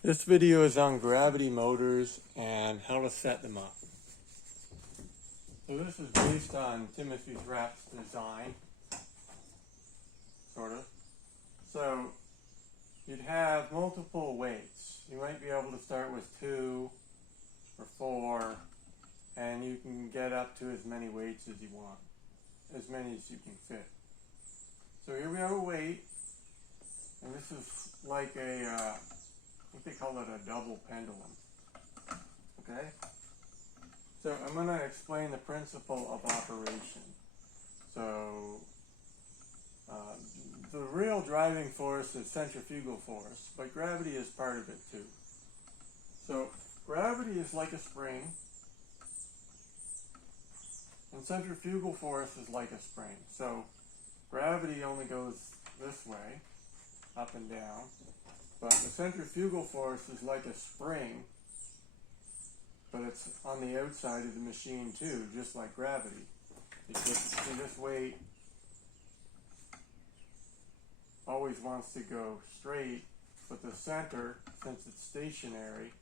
This video is on gravity motors and how to set them up. So this is based on Timothy Thrapp's design, sort of. So you'd have multiple weights. You might be able to start with 2 or 4, and you can get up to as many weights as you want, as many as you can fit. So here we have a weight, and this is like a, I think they call it a double pendulum. Okay? So I'm going to explain the principle of operation. So the real driving force is centrifugal force, but gravity is part of it too. So gravity is like a spring, and centrifugal force is like a spring. So gravity only goes this way, up and down, but the centrifugal force is like a spring, but it's on the outside of the machine too, just like gravity. Because see, this weight always wants to go straight, but the center, since it's stationary,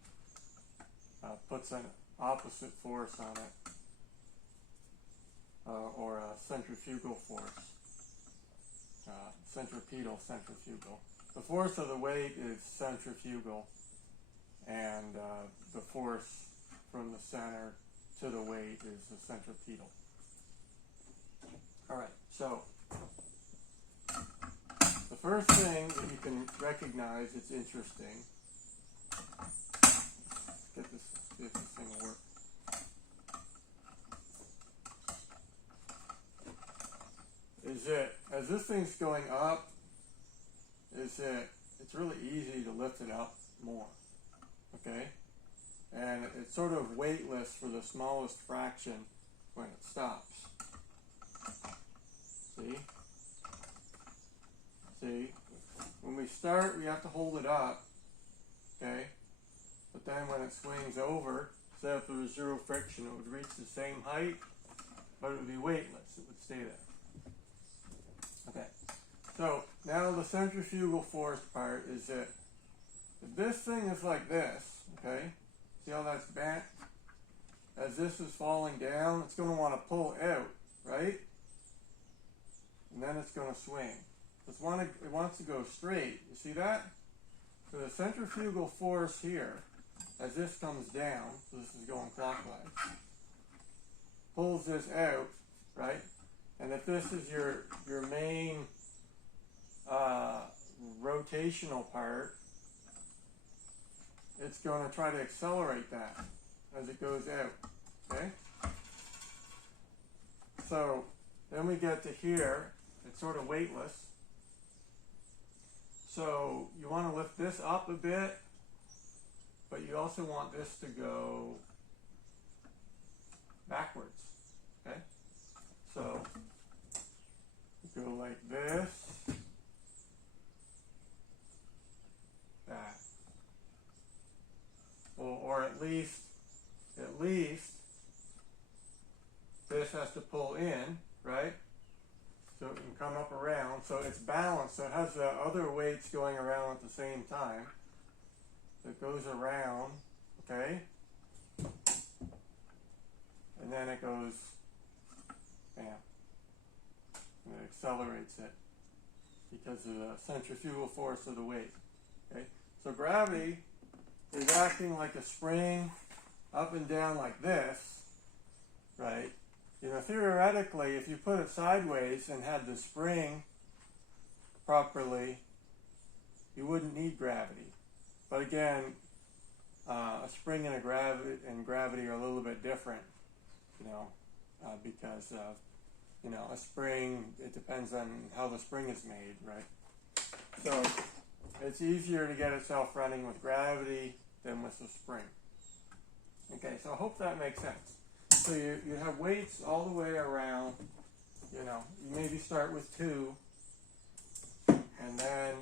puts an opposite force on it, or a centrifugal force, centripetal. The force of the weight is centrifugal, and the force from the center to the weight is the centripetal. All right, so the first thing that you can recognize that's interesting, see if this thing will work. Is that as this thing's going up, it's really easy to lift it up more, okay? And it's sort of weightless for the smallest fraction when it stops. See? When we start, we have to hold it up, okay? But then when it swings over, say if there was zero friction, it would reach the same height, but it would be weightless. It would stay there. Okay. So now the centrifugal force part is that if this thing is like this, okay? See how that's bent? As this is falling down, it's going to want to pull out, right? And then it's going to swing. It wants to go straight. You see that? So the centrifugal force here, as this comes down, so this is going clockwise, pulls this out, right? And if this is your main rotational part, it's going to try to accelerate that as it goes out, okay? So then we get to here, it's sort of weightless. So you want to lift this up a bit, but you also want this to go backwards, okay? So you go like this, that. Or at least this has to pull in, right? So it can come up around. So it's balanced. So it has the other weights going around at the same time. So it goes around, okay? And then it goes, bam. And it accelerates it because of the centrifugal force of the weight, okay? So gravity is acting like a spring up and down like this, right? You know, theoretically, if you put it sideways and had the spring properly, you wouldn't need gravity. But again, a spring and gravity are a little bit different, you know, because, you know, a spring, it depends on how the spring is made, right? So it's easier to get itself running with gravity than with the spring. Okay, so I hope that makes sense. So you have weights all the way around, you know, you maybe start with 2, and then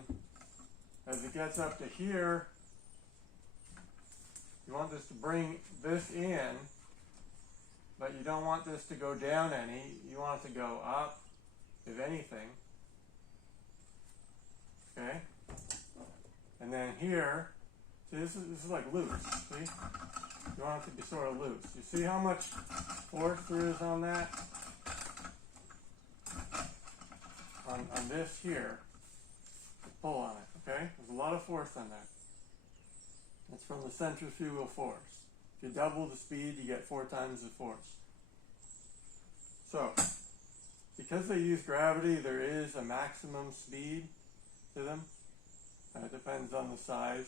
as it gets up to here, you want this to bring this in, but you don't want this to go down any, you want it to go up, if anything, okay? And then here, See, this is like loose, see? You want it to be sort of loose. You see how much force there is on that? On this here, to pull on it, okay? There's a lot of force on that. It's from the centrifugal force. If you double the speed, you get 4 times the force. So, because they use gravity, there is a maximum speed to them. It depends on the size.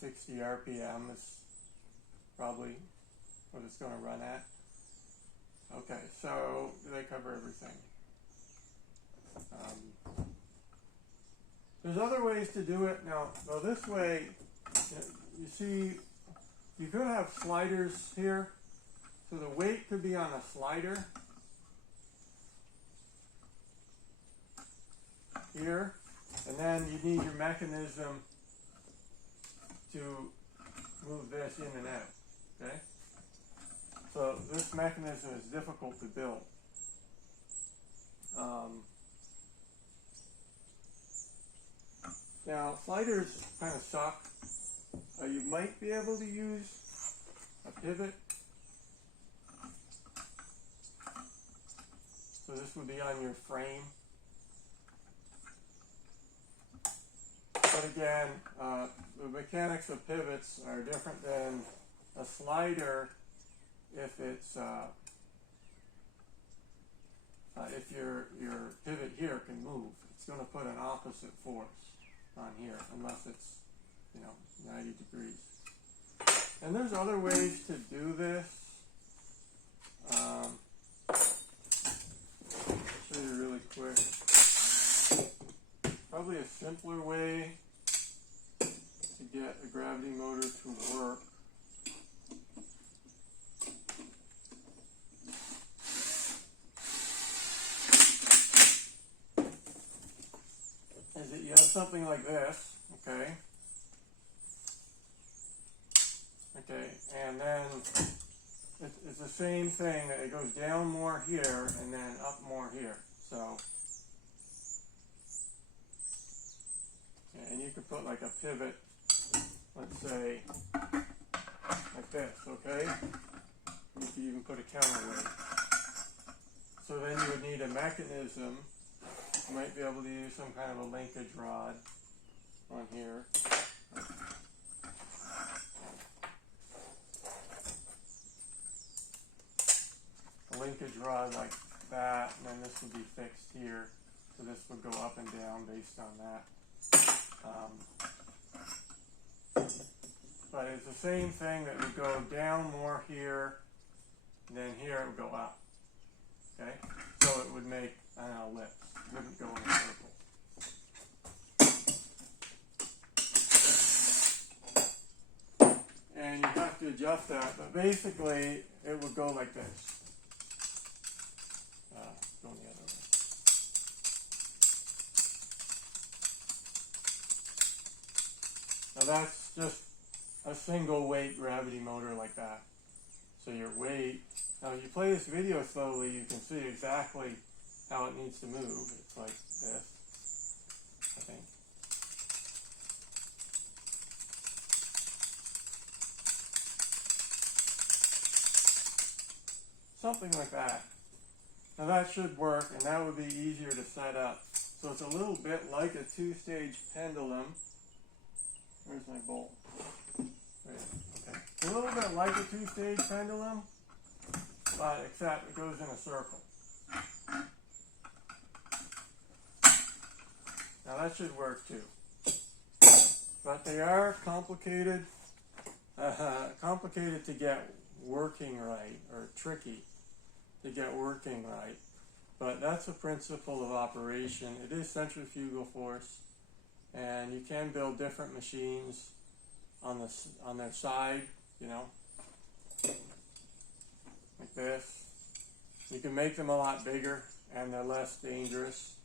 60 RPM is probably what it's going to run at. Okay, so they cover everything. There's other ways to do it. Now this way, you see, you could have sliders here. So the weight could be on a slider here, and then you need your mechanism to move this in and out, okay? So this mechanism is difficult to build. Now sliders kind of suck. You might be able to use a pivot. So this would be on your frame. But again, the mechanics of pivots are different than a slider. If it's if your pivot here can move, it's going to put an opposite force on here, unless it's 90 degrees. And there's other ways to do this. I'll show you really quick. Probably a simpler way to get a gravity motor to work is that you have something like this, okay, and then it's the same thing. It goes down more here and then up more here. So, and you could put like a pivot, let's say, like this, okay? You could even put a counterweight. So then you would need a mechanism. You might be able to use some kind of a linkage rod on here. A linkage rod like that, and then this would be fixed here. So this would go up and down based on that. But it's the same thing that would go down more here, and then here it would go up. Okay? So it would make an ellipse. It wouldn't go in a circle. And you have to adjust that, but basically it would go like this. Going the other way. Now that's just a single weight gravity motor like that. So your weight, now if you play this video slowly, you can see exactly how it needs to move. It's like this, I think. Something like that. Now that should work, and that would be easier to set up. So it's a little bit like a two-stage pendulum. Where's my bowl? Okay. It's a little bit like a two-stage pendulum, but except it goes in a circle. Now that should work too. But they are complicated, complicated to get working right, or tricky to get working right. But that's a principle of operation. It is centrifugal force, and you can build different machines on their side, like this. You can make them a lot bigger, and they're less dangerous.